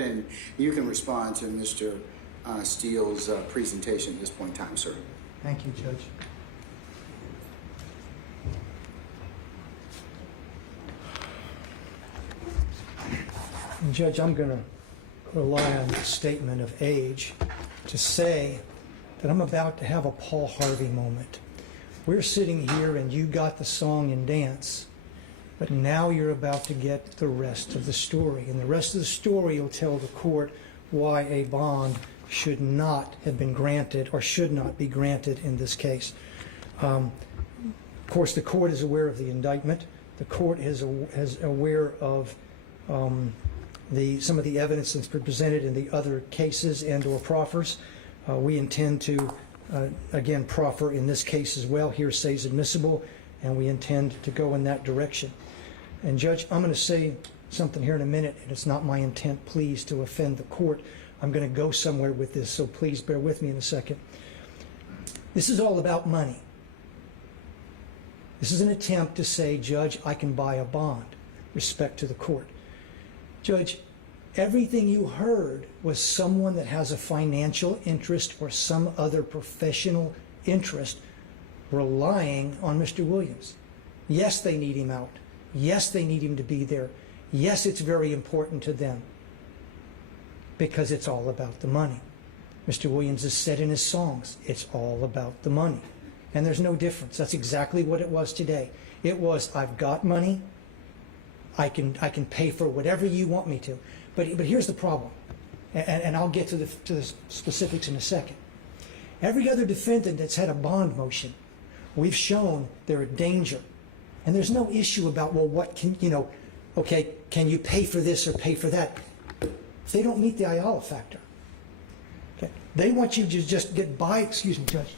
And you can respond to Mr. Steele's presentation at this point in time, sir. Thank you, Judge. Judge, I'm going to rely on the statement of age to say that I'm about to have a Paul Harvey moment. We're sitting here and you got the song and dance, but now you're about to get the rest of the story. And the rest of the story will tell the court why a bond should not have been granted or should not be granted in this case. Of course, the court is aware of the indictment. The court is aware of some of the evidence that's been presented in the other cases and or proffers. We intend to, again, proffer in this case as well. Hearsay is admissible, and we intend to go in that direction. And Judge, I'm going to say something here in a minute, and it's not my intent, please, to offend the court. I'm going to go somewhere with this, so please bear with me in a second. This is all about money. This is an attempt to say, Judge, I can buy a bond. Respect to the court. Judge, everything you heard was someone that has a financial interest or some other professional interest relying on Mr. Williams. Yes, they need him out. Yes, they need him to be there. Yes, it's very important to them because it's all about the money. Mr. Williams has said in his songs, it's all about the money. And there's no difference. That's exactly what it was today. It was, I've got money. I can pay for whatever you want me to. But here's the problem, and I'll get to the specifics in a second. Every other defendant that's had a bond motion, we've shown they're a danger. And there's no issue about, well, what can, okay, can you pay for this or pay for that? If they don't meet the Ayala factor. Okay, they want you to just get by, excuse me, Judge,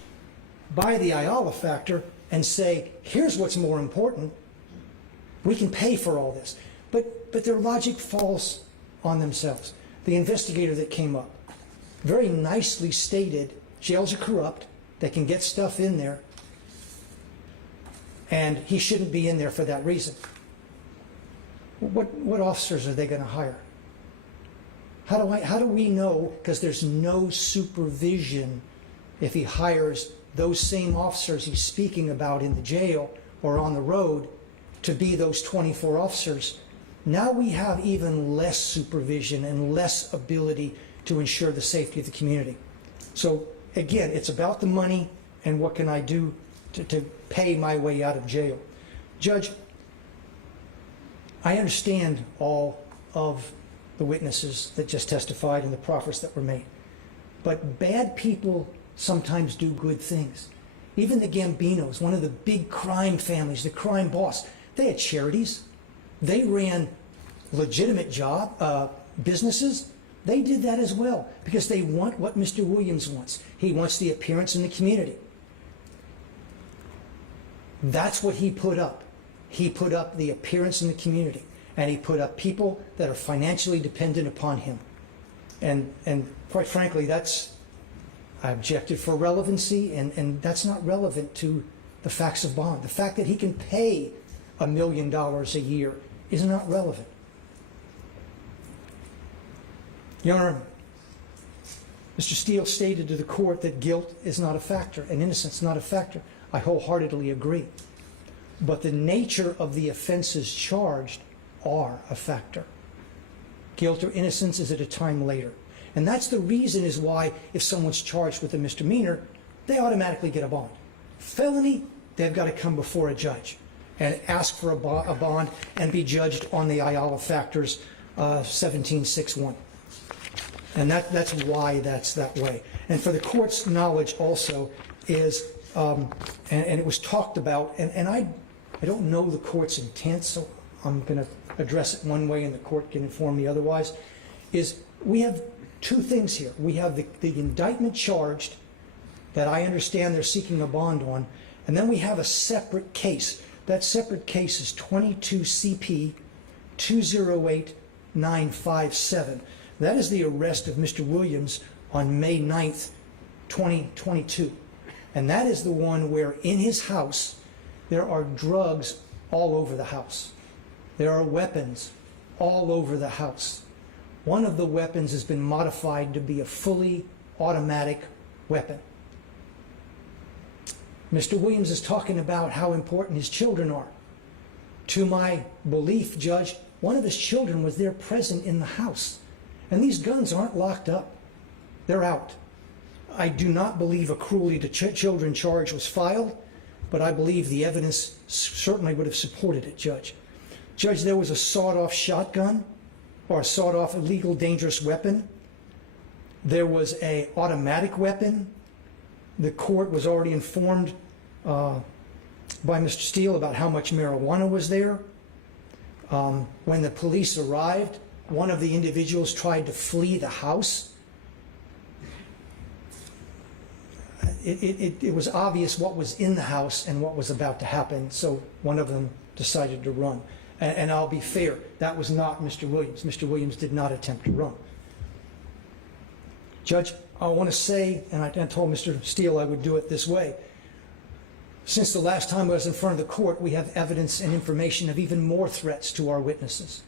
by the Ayala factor and say, here's what's more important. We can pay for all this. But their logic falls on themselves. The investigator that came up very nicely stated, jails are corrupt, they can get stuff in there, and he shouldn't be in there for that reason. What officers are they going to hire? How do we know, because there's no supervision if he hires those same officers he's speaking about in the jail or on the road to be those 24 officers. Now we have even less supervision and less ability to ensure the safety of the community. So again, it's about the money and what can I do to pay my way out of jail. Judge, I understand all of the witnesses that just testified and the proffers that were made. But bad people sometimes do good things. Even the Gambinos, one of the big crime families, the crime boss, they had charities. They ran legitimate businesses. They did that as well because they want what Mr. Williams wants. He wants the appearance in the community. That's what he put up. He put up the appearance in the community, and he put up people that are financially dependent upon him. And quite frankly, I objected for relevancy, and that's not relevant to the facts of bond. The fact that he can pay $1 million a year is not relevant. Your Honor, Mr. Steele stated to the court that guilt is not a factor and innocence not a factor. I wholeheartedly agree. But the nature of the offenses charged are a factor. Guilt or innocence is at a time later. And that's the reason is why if someone's charged with a misdemeanor, they automatically get a bond. Felony, they've got to come before a judge and ask for a bond and be judged on the Ayala factors 1761. And that's why that's that way. And for the court's knowledge also is, and it was talked about, and I don't know the court's intent, so I'm going to address it one way and the court can inform me otherwise, is we have two things here. We have the indictment charged that I understand they're seeking a bond on, and then we have a separate case. That separate case is 22 CP 208957. That is the arrest of Mr. Williams on May 9th, 2022. And that is the one where in his house there are drugs all over the house. There are weapons all over the house. One of the weapons has been modified to be a fully automatic weapon. Mr. Williams is talking about how important his children are. To my belief, Judge, one of his children was there present in the house. And these guns aren't locked up. They're out. I do not believe a cruelty to children charge was filed, but I believe the evidence certainly would have supported it, Judge. Judge, there was a sawed-off shotgun or a sawed-off illegal dangerous weapon. There was an automatic weapon. The court was already informed by Mr. Steele about how much marijuana was there. When the police arrived, one of the individuals tried to flee the house. It was obvious what was in the house and what was about to happen, so one of them decided to run. And I'll be fair, that was not Mr. Williams. Mr. Williams did not attempt to run. Judge, I want to say, and I told Mr. Steele I would do it this way, since the last time I was in front of the court, we have evidence and information of even more threats to our witnesses.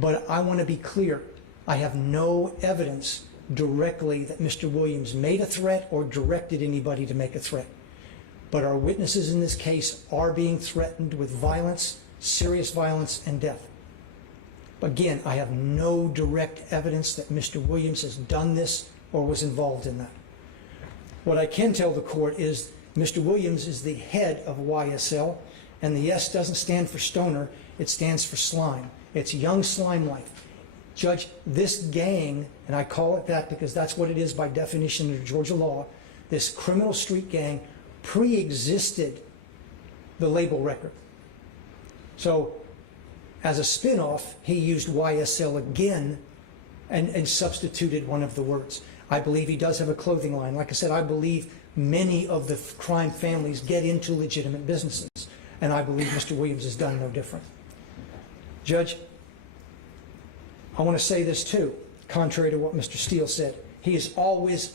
But I want to be clear, I have no evidence directly that Mr. Williams made a threat or directed anybody to make a threat. But our witnesses in this case are being threatened with violence, serious violence, and death. Again, I have no direct evidence that Mr. Williams has done this or was involved in that. What I can tell the court is Mr. Williams is the head of YSL, and the S doesn't stand for stoner, it stands for slime. It's young slime life. Judge, this gang, and I call it that because that's what it is by definition under Georgia law, this criminal street gang pre-existed the label record. So as a spin-off, he used YSL again and substituted one of the words. I believe he does have a clothing line. Like I said, I believe many of the crime families get into legitimate businesses, and I believe Mr. Williams has done no different. Judge, I want to say this too, contrary to what Mr. Steele said. He has always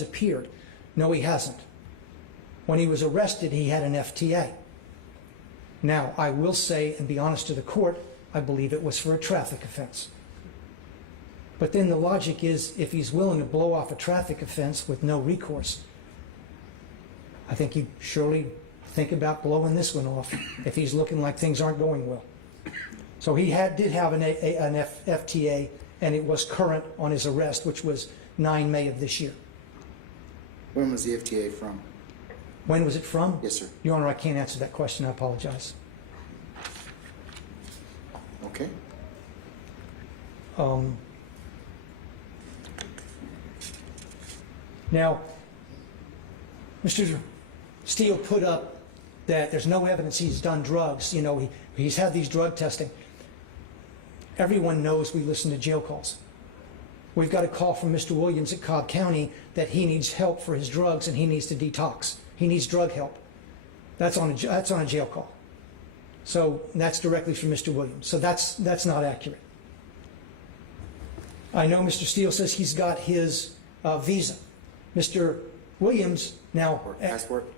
appeared. No, he hasn't. When he was arrested, he had an FTA. Now, I will say, and be honest to the court, I believe it was for a traffic offense. But then the logic is, if he's willing to blow off a traffic offense with no recourse, I think he'd surely think about blowing this one off if he's looking like things aren't going well. So he did have an FTA, and it was current on his arrest, which was 9 May of this year. When was the FTA from? When was it from? Yes, sir. Your Honor, I can't answer that question. I apologize. Okay. Now, Mr. Steele put up that there's no evidence he's done drugs. You know, he's had these drug testing. Everyone knows we listen to jail calls. We've got a call from Mr. Williams at Cobb County that he needs help for his drugs and he needs to detox. He needs drug help. That's on a jail call. So that's directly from Mr. Williams. So that's not accurate. I know Mr. Steele says he's got his visa. Mr. Williams now... Passport?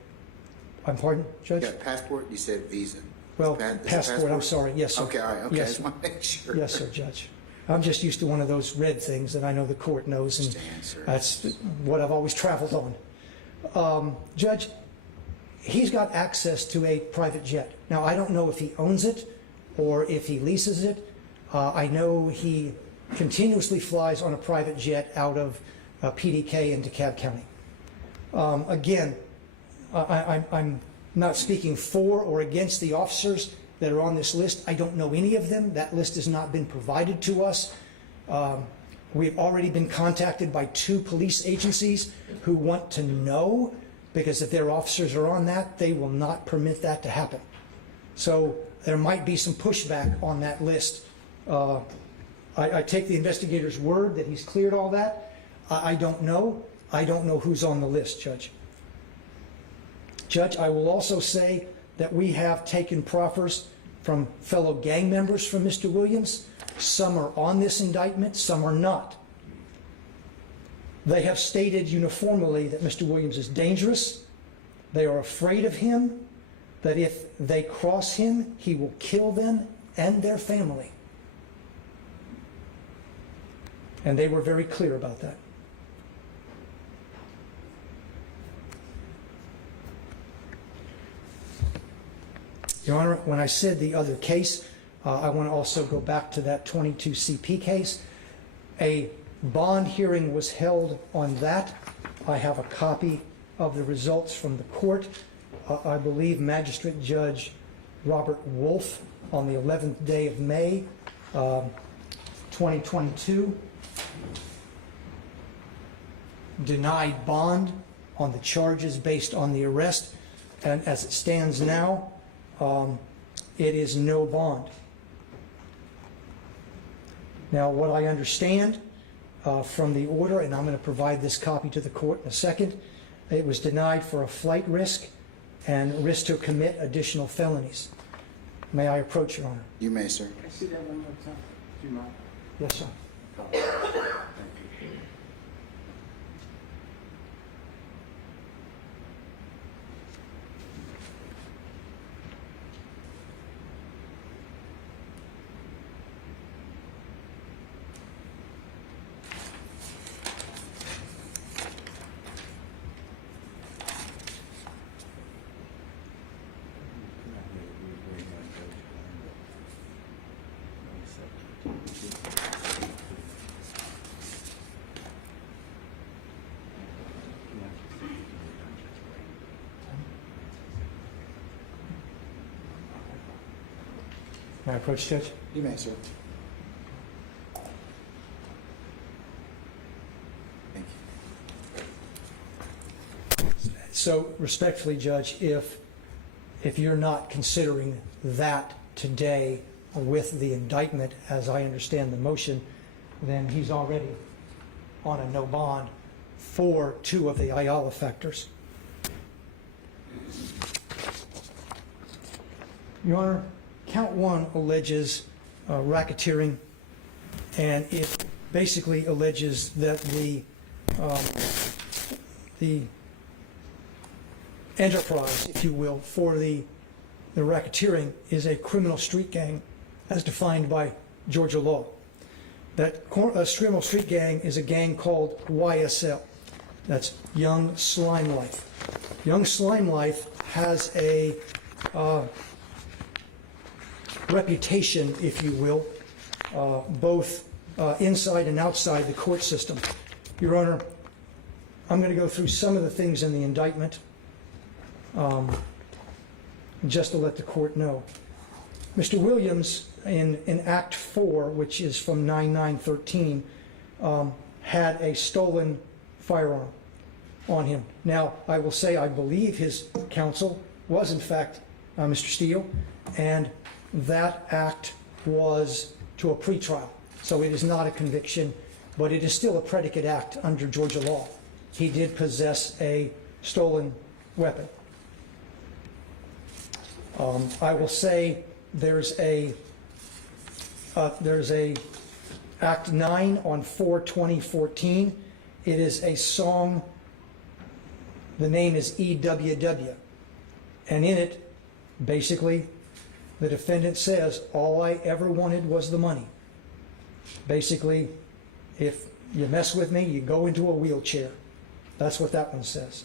I'm pardon, Judge? You got passport? You said visa. Well, passport, I'm sorry. Yes, sir. Okay, all right. Okay, yes, I just want to make sure. Yes, sir, Judge. I'm just used to one of those red things that I know the court knows, and that's what I've always traveled on. Judge, he's got access to a private jet. Now, I don't know if he owns it or if he leases it. I know he continuously flies on a private jet out of PDK into DeKalb County. Again, I'm not speaking for or against the officers that are on this list. I don't know any of them. That list has not been provided to us. We've already been contacted by 2 police agencies who want to know, because if their officers are on that, they will not permit that to happen. So there might be some pushback on that list. I take the investigator's word that he's cleared all that. I don't know. I don't know who's on the list, Judge. Judge, I will also say that we have taken proffers from fellow gang members from Mr. Williams. Some are on this indictment, some are not. They have stated uniformly that Mr. Williams is dangerous. They are afraid of him, that if they cross him, he will kill them and their family. And they were very clear about that. Your Honor, when I said the other case, I want to also go back to that 22 CP case. A bond hearing was held on that. I have a copy of the results from the court. I believe Magistrate Judge Robert Wolf on the 11th day of May, 2022, denied bond on the charges based on the arrest. And as it stands now, it is no bond. Now, what I understand from the order, and I'm going to provide this copy to the court in a second, it was denied for a flight risk and risk to commit additional felonies. May I approach, Your Honor? You may, sir. Can I see that one more time? Do you mind? Yes, sir. May I approach, Judge? You may, sir. Thank you. So respectfully, Judge, if you're not considering that today with the indictment, as I understand the motion, then he's already on a no bond for 2 of the Ayala factors. Your Honor, count 1 alleges racketeering, and it basically alleges that the enterprise, if you will, for the racketeering is a criminal street gang as defined by Georgia law. That criminal street gang is a gang called YSL. That's Young Slime Life. Young Slime Life has a reputation, if you will, both inside and outside the court system. Your Honor, I'm going to go through some of the things in the indictment just to let the court know. Mr. Williams, in Act 4, which is from 9/9/13, had a stolen firearm on him. Now, I will say I believe his counsel was, in fact, Mr. Steele, and that act was to a pretrial. So it is not a conviction, but it is still a predicate act under Georgia law. He did possess a stolen weapon. I will say there's a Act 9 on 4/20/14. It is a song. The name is EWW, and in it, basically, the defendant says, "All I ever wanted was the money." Basically, if you mess with me, you go into a wheelchair. That's what that one says.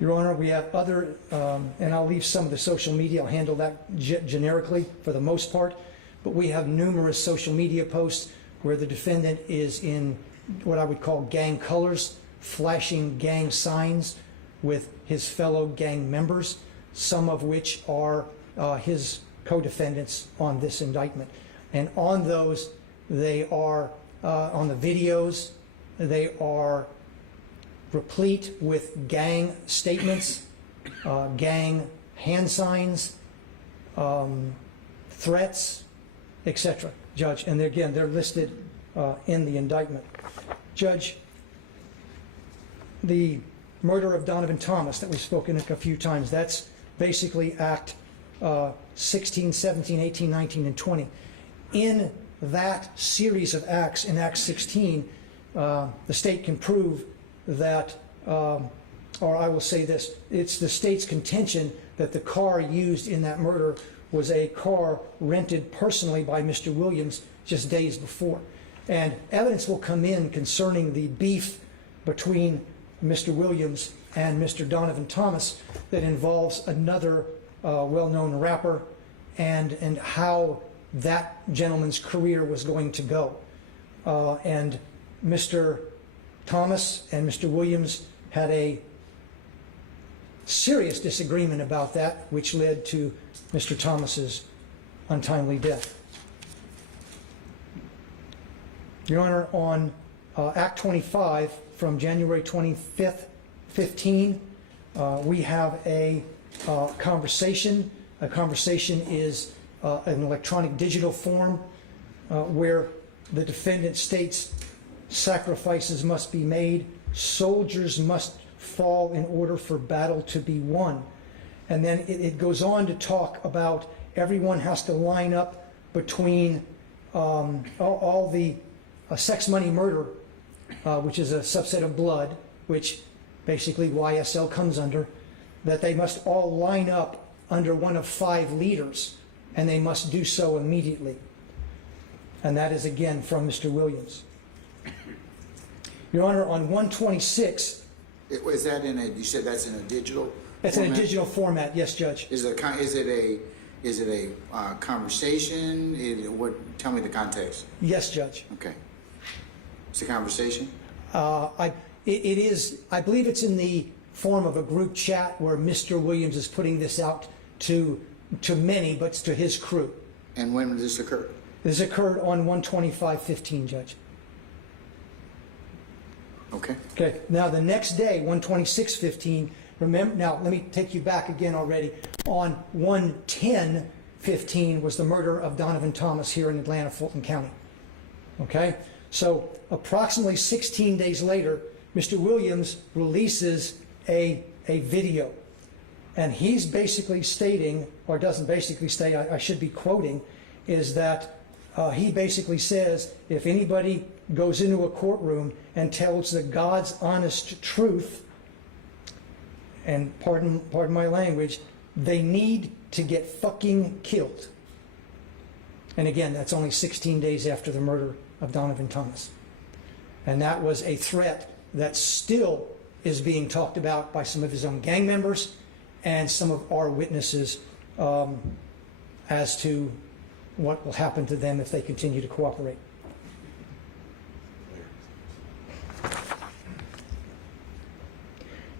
Your Honor, we have other, and I'll leave some of the social media, I'll handle that generically for the most part, but we have numerous social media posts where the defendant is in what I would call gang colors, flashing gang signs with his fellow gang members, some of which are his co-defendants on this indictment. And on those, they are, on the videos, they are replete with gang statements, gang hand signs, threats, etc., Judge. And again, they're listed in the indictment. Judge, the murder of Donovan Thomas that we've spoken a few times, that's basically Act 16, 17, 18, 19, and 20. In that series of acts, in Act 16, the state can prove that, or I will say this, it's the state's contention that the car used in that murder was a car rented personally by Mr. Williams just days before. And evidence will come in concerning the beef between Mr. Williams and Mr. Donovan Thomas that involves another well-known rapper and how that gentleman's career was going to go. And Mr. Thomas and Mr. Williams had a serious disagreement about that, which led to Mr. Thomas's untimely death. Your Honor, on Act 25 from January 25th, 15, we have a conversation. A conversation is an electronic digital form where the defendant states sacrifices must be made, soldiers must fall in order for battle to be won. And then it goes on to talk about everyone has to line up between all the sex, money, murder, which is a subset of blood, which basically YSL comes under, that they must all line up under one of 5 leaders, and they must do so immediately. And that is again from Mr. Williams. Your Honor, on 126... Was that in a, you said that's in a digital It's format? in a digital format, yes, Judge. Is it a conversation? Tell me the context. Yes, Judge. Okay. It's a conversation? It is, I believe it's in the form of a group chat where Mr. Williams is putting this out to many, but to his crew. And when did this occur? This occurred on 125-15, Judge. Okay. Okay, now the next day, 126-15, remember, now let me take you back again already. On 110-15 was the murder of Donovan Thomas here in Atlanta, Fulton County. Okay, so approximately 16 days later, Mr. Williams releases a video. And he's basically stating, or doesn't basically state, I should be quoting, is that he basically says, if anybody goes into a courtroom and tells the God's honest truth, and pardon my language, they need to get fucking killed. And again, that's only 16 days after the murder of Donovan Thomas. And that was a threat that still is being talked about by some of his own gang members and some of our witnesses as to what will happen to them if they continue to cooperate.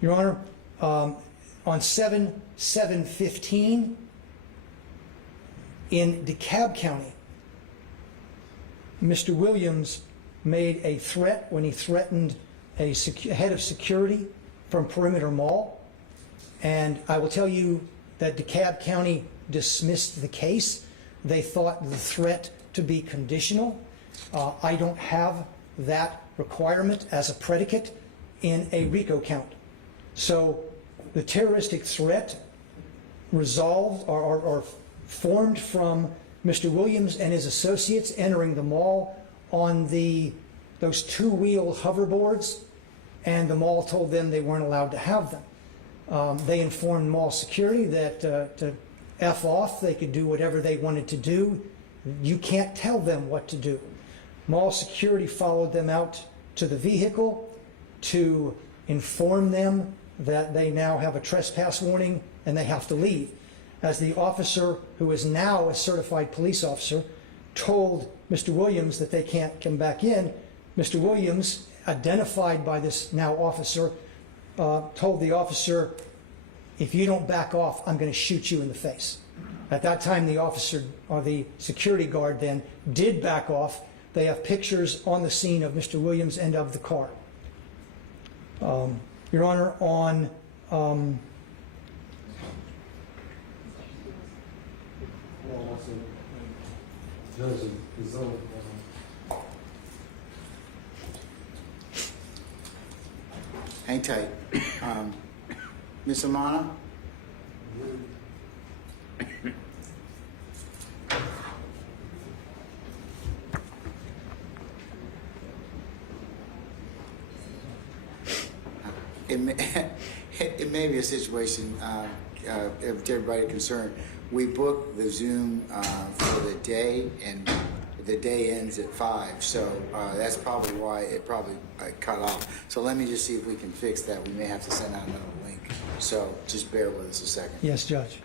Your Honor, on 7/7/15 in DeKalb County, Mr. Williams made a threat when he threatened a head of security from Perimeter Mall. And I will tell you that DeKalb County dismissed the case. They thought the threat to be conditional. I don't have that requirement as a predicate in a RICO count. So the terroristic threat resolved or formed from Mr. Williams and his associates entering the mall on those 2-wheel hoverboards, and the mall told them they weren't allowed to have them. They informed mall security that to F off, they could do whatever they wanted to do. You can't tell them what to do. Mall security followed them out to the vehicle to inform them that they now have a trespass warning and they have to leave. As the officer, who is now a certified police officer, told Mr. Williams that they can't come back in, Mr. Williams, identified by this now officer, told the officer, if you don't back off, I'm going to shoot you in the face. At that time, the officer, or the security guard then, did back off. They have pictures on the scene of Mr. Williams and of the car. Your Honor, on Hang tight. Ms. Amana? It may be a situation, if everybody concerned, we booked the Zoom for the day, and the day ends at 5, so that's probably why it probably cut off. So let me just see if we can fix that. We may have to send out another link. So just bear with us a second. Yes, Judge.